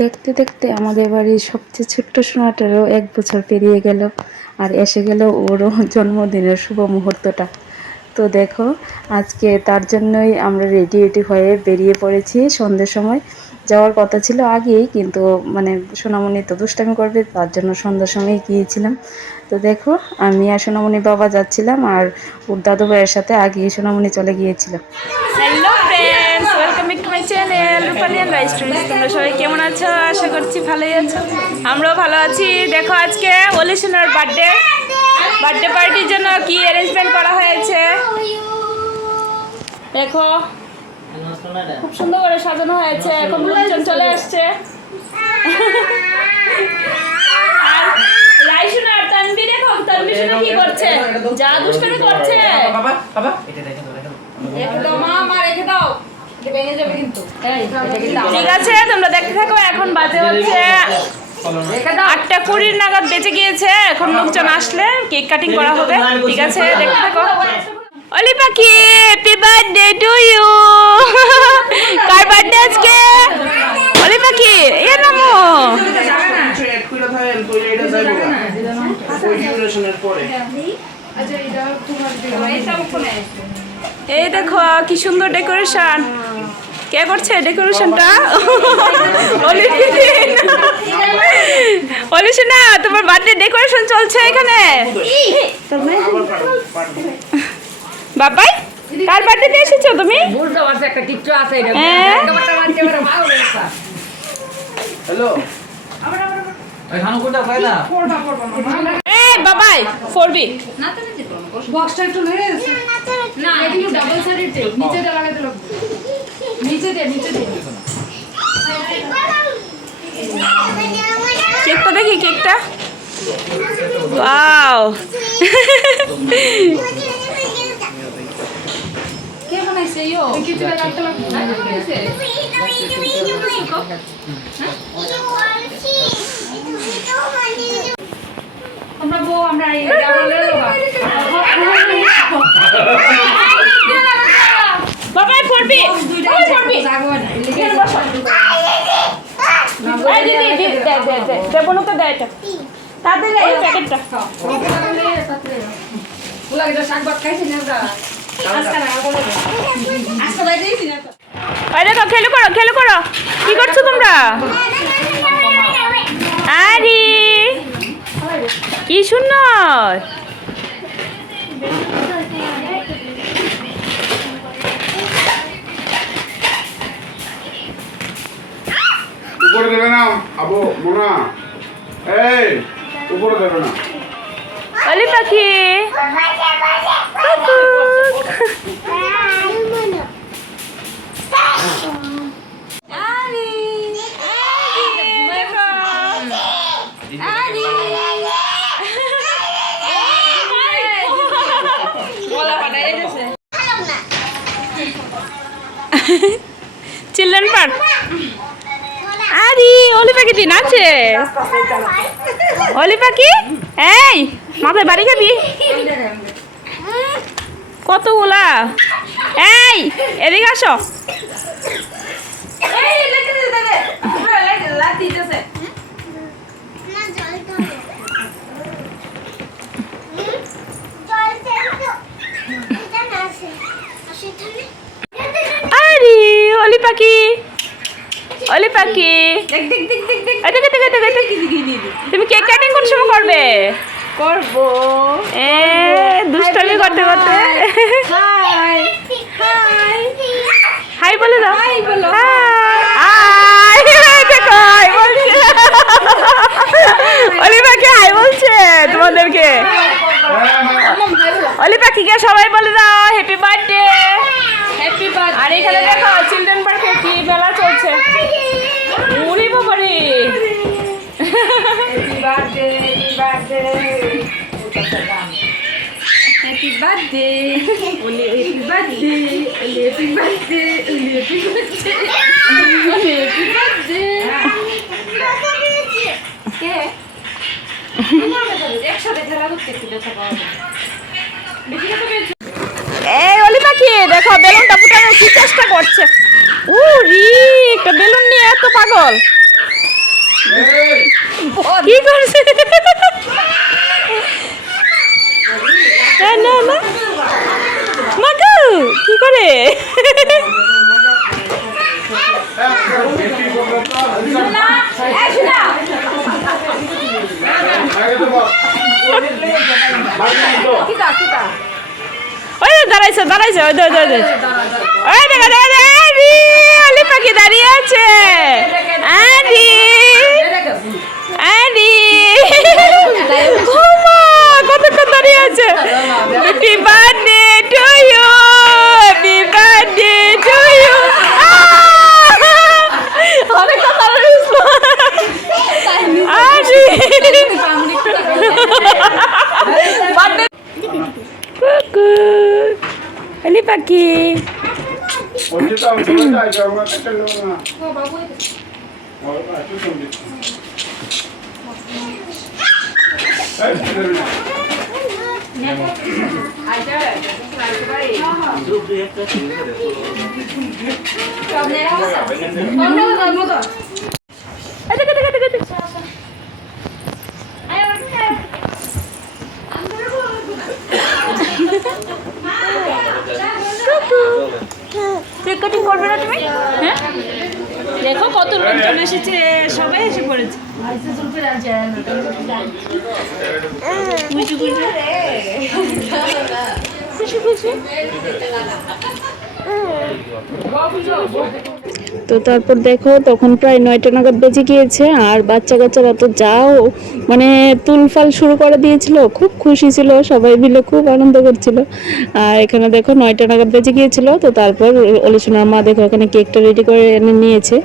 দেখতে দেখতে আমাদের বাড়ির সবচেয়ে ছোট্ট সোনাটারও 1 বছর পেরিয়ে গেল, আর এসে গেল ওরও জন্মদিনের শুভ মুহূর্তটা। তো দেখো, আজকে তার জন্যই আমরা রেডি হয়ে বেরিয়ে পড়েছি। সন্ধ্যের সময় যাওয়ার কথা ছিল আগেই, কিন্তু মানে সোনামণি তো দুষ্টামি করবে, তার জন্য সন্ধ্যার সময় গিয়েছিলাম। তো দেখো, আমি আর সোনামণি বাবা যাচ্ছিলাম, আর ওর দাদু ভাইয়ের সাথে আগেই সোনামণি চলে গিয়েছিল। Hello friends, welcome back to my channel Rupalian life stories. তোমরা সবাই কেমন আছো? আশা করছি ভালোই আছো। আমরাও ভালো আছি। দেখো, আজকে অলি সোনার বার্থডে পার্টির জন্য কি অ্যারেঞ্জমেন্ট করা হয়েছে দেখো, খুব সুন্দর করে সাজানো হয়েছে। এখন লোকজন চলে আসছে। আর লাইসুনা আর তানভি, দেখো তানভি শুনে কি করছে, যা দুষ্টামি করছে। ঠিক আছে, তোমরা দেখতে থাকো। এখন বাজে হচ্ছে 8:20 নাগাদ বেঁচে গিয়েছে। এখন লোকজন আসলে কেক কাটিং করা হবে। ঠিক আছে, দেখতে থাকো। অলি পাখি, হ্যাপি বার্থডে টু ইউ। কার বার্থডে আজকে? অলি পাখি, এ নামো। এই দেখো কি সুন্দর ডেকোরেশন। কে করছে ডেকোরেশনটা? অলি সোনা, তোমার বার্থডে ডেকোরেশন চলছে এখানে। বাবাই, কার বার্থডেতে এসেছো তুমি? হ্যালো, বাবাই ফোরবি বক্সটা একটু নেড়ে না, একটু ডাবল সাইডেড টেপ নিচেটা লাগাতে লাগবে। নিচে দে কেকটা দেখি, কেকটা ওয়াও। কে বানাইছে ইয়ো? কিছুটা রাখতে লাগবে। আমরা বউ আমরা এই ডাবলের লোক। বাবাই ফোরবি, বাবাই ফোরবি। এই দিদি দে বনুকে দে এটা। তাতে এই প্যাকেটটা। ওলা এটা শাকবাত খাইছি না আমরা। আজকে না বলে দে। আজকে দাই দিছি না তো। এই দেখো, খেলো করো। কি করছো তোমরা? আরে কি সুন্দর। উপরে দেবে না আবু মোনা, এই উপরে দেবে না। অলি পাখি, চিলড্রেন পার্ক। আরে অলি পাখি দিন আছে। অলি পাখি, এই মাথায় বাড়ি খাবি কতগুলা? এই এদিকে আসো। আরে অলি পাখি, অলি পাখি, তুমি কেক কাটিং কোন সময় করবে? করবো দুষ্টামি করতে করতে। হাই বলে দাও। হাই বলো। হাই দেখো, হাই বলছে অলি পাখি। হাই বলছে তোমাদেরকে। অলি পাখিকে সবাই বলে দাও হ্যাপি বার্থডে। Happy birthday. আর এখানে দেখো চিলড্রেন পার্কে কি মেলা চলছে। উড়ি বাবারে, happy birthday, happy birthday. Oli happy birthday, Oli happy birthday, Oli happy birthday, Oli happy birthday. কে? একসাথে খেলা করতে একটু দেখা পাওয়া যায়। বেশি কথা পেয়েছি। এই অলি পাখি দেখো, বেলুনটা ফুটানোর কি চেষ্টা করছে। উরি, একটা বেলুন নিয়ে এত পাগল। এই কি করছে না না মাগু কি করে বেশি বলতো তো এই শোনা আগে তো বল মারবি তো কিটা কিটা ওই দাঁড়াইছে দাঁড়াইছে ওই ওই ওই ওই দেখা দেখা আরে অলি পাখি দাঁড়িয়ে আছে আরে আরে ওমা কতক্ষণ দাঁড়িয়ে আছে happy birthday to you happy birthday to you অনেক কথা রইছে আরে বার্থডে কুকু অলি পাখি ওই তো আমি বলতে আই যাও না চলো না ও আচ্ছা তুমি কেক কাটিং করবে না তুমি হ্যাঁ দেখো কত লোক চলে এসেছে সবাই এসে পড়েছে তো তারপর দেখো তখন প্রায় 9টা নাগাদ বেজে গিয়েছে আর বাচ্চা কাচ্চারা তো যাও মানে তুলফাল শুরু করে দিয়েছিল খুব খুশি ছিল সবাই মিলে খুব আনন্দ করছিল আর এখানে দেখো 9টা নাগাদ বেজে গিয়েছিল তো তারপর অলিসোনার মা দেখো এখানে কেকটা রেডি করে এনে নিয়েছে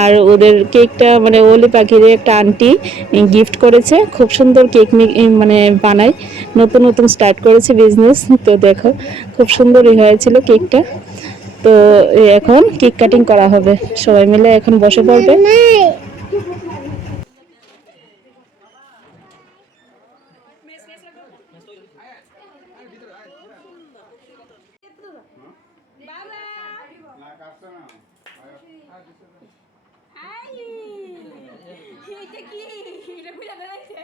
আর ওদের কেকটা মানে অলি পাখির একটা আন্টি গিফট করেছে খুব সুন্দর কেক মানে বানায় নতুন নতুন স্টার্ট করেছে বিজনেস তো দেখো খুব সুন্দরই হয়েছিল কেকটা তো এখন কেক কাটিং করা হবে সবাই মিলে এখন বসে পড়বে না কাটছ না এটা কি এটা বুঝা যাচ্ছে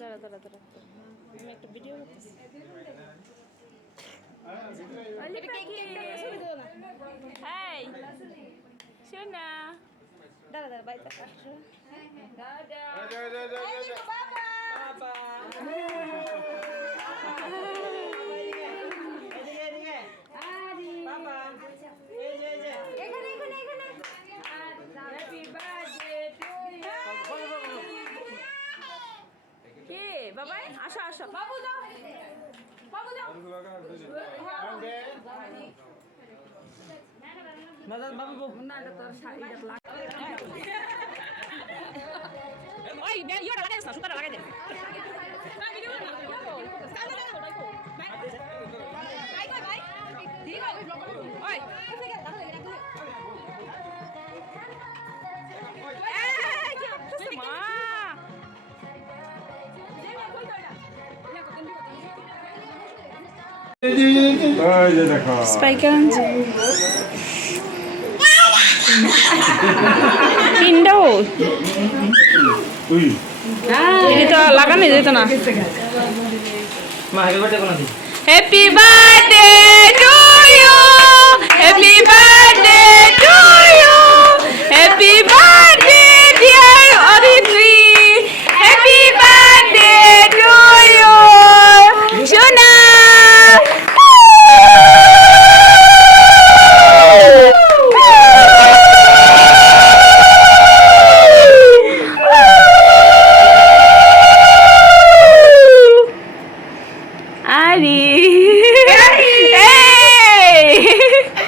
দাঁড়া দাঁড়া দাঁড়া আমি একটা ভিডিও করতেছি অলি পাখি হাই শোনা দাদা দাদা বাইতে আসো দাদা এখানে এখানে এখানে হ্যাপি বার্থডে টু ইউ কে বাবাই আসো আসো বাবু দাও বাবু দাও ওই ইয়োটা লাগাইছ না সুতাটা লাগাই দে ওই মা এই যে দেখো স্পাইকার আনছে পিন্ডো তুই এটা তো লাগানো যেত না happy birthday to you happy birthday to you happy birthday dear Aditri happy birthday to you সোনা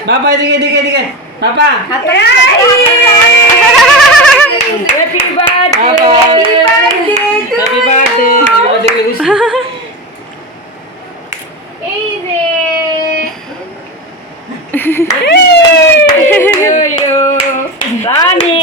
Papa, dikit. Papa. Happy birthday Papa. Happy birthday Happy birthday. এই রে রানী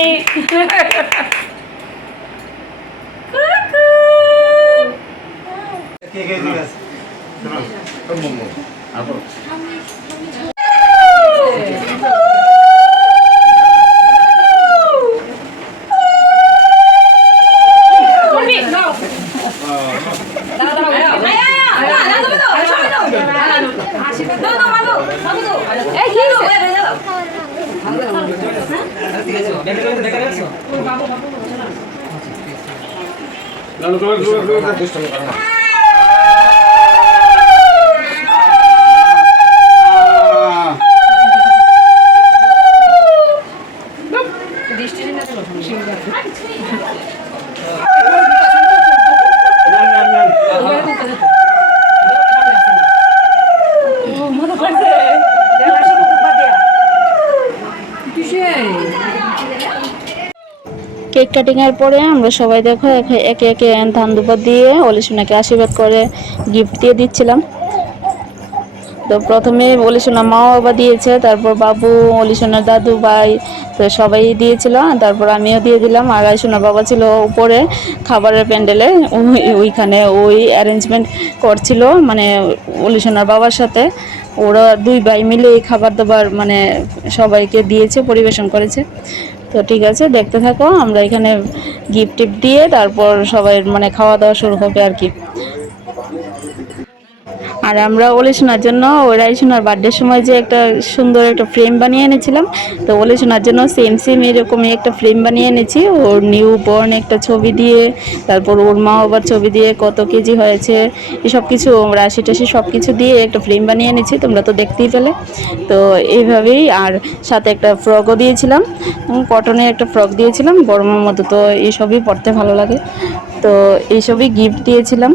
কেক কাটিং এর পরে আমরা সবাই দেখো একে একে ধান দুপা দিয়ে অলিশোনাকে আশীর্বাদ করে গিফট দিয়ে দিচ্ছিলাম। তো প্রথমে অলিশোনা মা বাবা দিয়েছে, তারপর বাবু, অলিশোনার দাদু ভাই, তো সবাই দিয়েছিল। তারপর আমিও দিয়ে দিলাম। আর আইসোনার বাবা ছিল উপরে খাবারের প্যান্ডেলে, ওইখানে ওই অ্যারেঞ্জমেন্ট করছিল, মানে অলিশোনার বাবার সাথে ওরা দুই ভাই মিলে এই খাবার দাবার মানে সবাইকে দিয়েছে, পরিবেশন করেছে। তো ঠিক আছে, দেখতে থাকো। আমরা এখানে গিফট টিপ দিয়ে তারপর সবাই মানে খাওয়া দাওয়া শুরু হবে আর কি। আর আমরা অলিশোনার জন্য ওই রাইসোনার বার্থডের সময় যে একটা সুন্দর একটা ফ্রেম বানিয়ে এনেছিলাম, তো অলিশোনার জন্য সেম এরকমই একটা ফ্রেম বানিয়ে এনেছি, ওর নিউ বর্ন একটা ছবি দিয়ে, তারপর ওর মা বাবার ছবি দিয়ে, কত কেজি হয়েছে এসব কিছু, রাশি টাশি সব কিছু দিয়ে একটা ফ্রেম বানিয়ে এনেছি, তোমরা তো দেখতেই পেলে। তো এইভাবেই, আর সাথে একটা ফ্রকও দিয়েছিলাম, কটনের একটা ফ্রক দিয়েছিলাম গরমের মতো, তো এইসবই পরতে ভালো লাগে, তো এইসবই গিফট দিয়েছিলাম।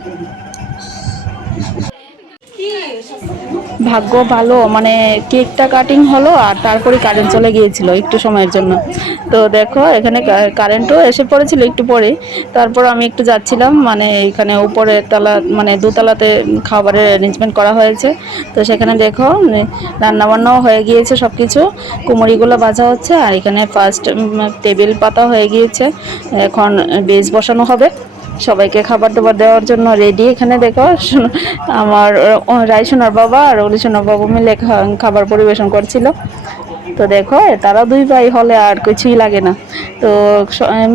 ভাগ্য ভালো, মানে কেকটা কাটিং হলো আর তারপরে কারেন্ট চলে গিয়েছিল একটু সময়ের জন্য। তো দেখো এখানে কারেন্টও এসে পড়েছিল একটু পরে। তারপর আমি একটু যাচ্ছিলাম, মানে এখানে উপরে তলা মানে দোতলাতে খাবারের অ্যারেঞ্জমেন্ট করা হয়েছে, তো সেখানে দেখো রান্নাবান্নাও হয়ে গিয়েছে সব কিছু, কুমড়িগুলো ভাজা হচ্ছে, আর এখানে ফার্স্ট টেবিল পাতা হয়ে গিয়েছে, এখন বেজ বসানো হবে, সবাইকে খাবার দাবার দেওয়ার জন্য রেডি। এখানে দেখো আমার রাইসোনার বাবা আর অলিশোনার বাবা মিলে খাবার পরিবেশন করছিল। তো দেখো তারা দুই ভাই হলে আর কিছুই লাগে না। তো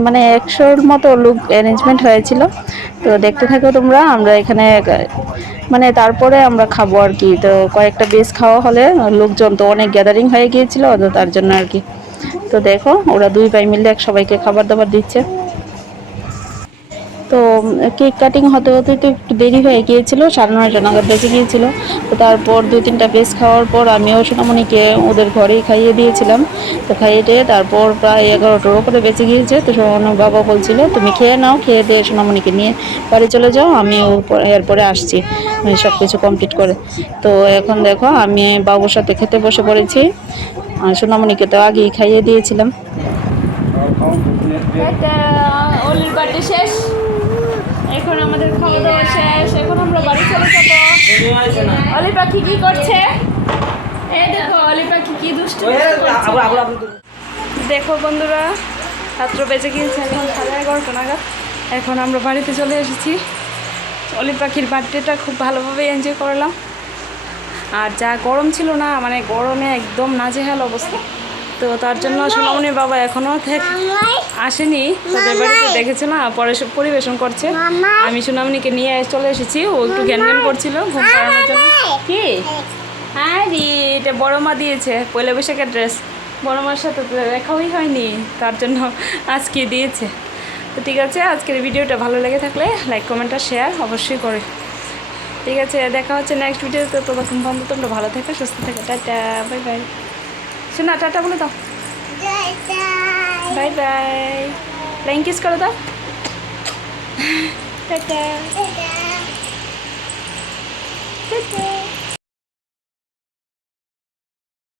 মানে 100-র মতো লুক অ্যারেঞ্জমেন্ট হয়েছিল। তো দেখতে থাকো তোমরা। আমরা এখানে মানে তারপরে আমরা খাবো আর কি। তো কয়েকটা বেশ খাওয়া হলে লোকজন তো অনেক গ্যাদারিং হয়ে গিয়েছিল, তো তার জন্য আর কি। তো দেখো ওরা দুই ভাই মিলে সবাইকে খাবার দাবার দিচ্ছে। তো কেক কাটিং হতে হতে তো একটু দেরি হয়ে গিয়েছিল, 9:30 নাগাদ বেজে গিয়েছিল। তো তারপর 2-3টা বেশ খাওয়ার পর আমিও সোনামণিকে ওদের ঘরেই খাইয়ে দিয়েছিলাম। তো খাইয়ে দিয়ে তারপর প্রায় 11টার উপরে বেঁচে গিয়েছে। তো সোনামণির বাবা বলছিল তুমি খেয়ে নাও, খেয়ে দিয়ে সোনামণিকে নিয়ে বাড়ি চলে যাও, আমি এরপরে আসছি সব কিছু কমপ্লিট করে। তো এখন দেখো আমি বাবুর সাথে খেতে বসে পড়েছি, আর সোনামণিকে তো আগেই খাইয়ে দিয়েছিলাম। অলির বার্থডে শেষ, এখন আমাদের খাওয়া দাওয়া শেষ, এখন আমরা বাড়ি চলে যাবো। অলি পাখি কি করছে? এই দেখো অলি পাখি কি দুষ্টু করছে। দেখো বন্ধুরা, রাত্র বেজে গিয়েছে এখন 11:30 নাগাদ। এখন আমরা বাড়িতে চলে এসেছি। অলি পাখির বার্থডেটা খুব ভালোভাবে এনজয় করলাম। আর যা গরম ছিল না, মানে গরমে একদম নাজেহাল অবস্থা। তো তার জন্য সোনামণির বাবা এখনও আসেনি, তাদের বাড়িতে দেখেছে না, পরে সব পরিবেশন করছে। আমি সোনামণিকে নিয়ে চলে এসেছি, ও একটু জ্ঞান করছিল ঘুম পাড়ানোর জন্য। কি হ্যাঁ রে, এটা বড় মা দিয়েছে, পয়লা বৈশাখের ড্রেস, বড় মার সাথে তো দেখাই হয়নি, তার জন্য আজকে দিয়েছে। তো ঠিক আছে, আজকের ভিডিওটা ভালো লেগে থাকলে লাইক কমেন্ট আর শেয়ার অবশ্যই করে। ঠিক আছে, দেখা হচ্ছে নেক্সট ভিডিওতে। ততক্ষণ পর্যন্ত তোমরা ভালো থেকো, সুস্থ থেকো, টাটা, বাই বাই। শোনা টাটা বলে দাও, বাই বাই, ফ্লাইং কিস করে দাও, টাটা টাটা।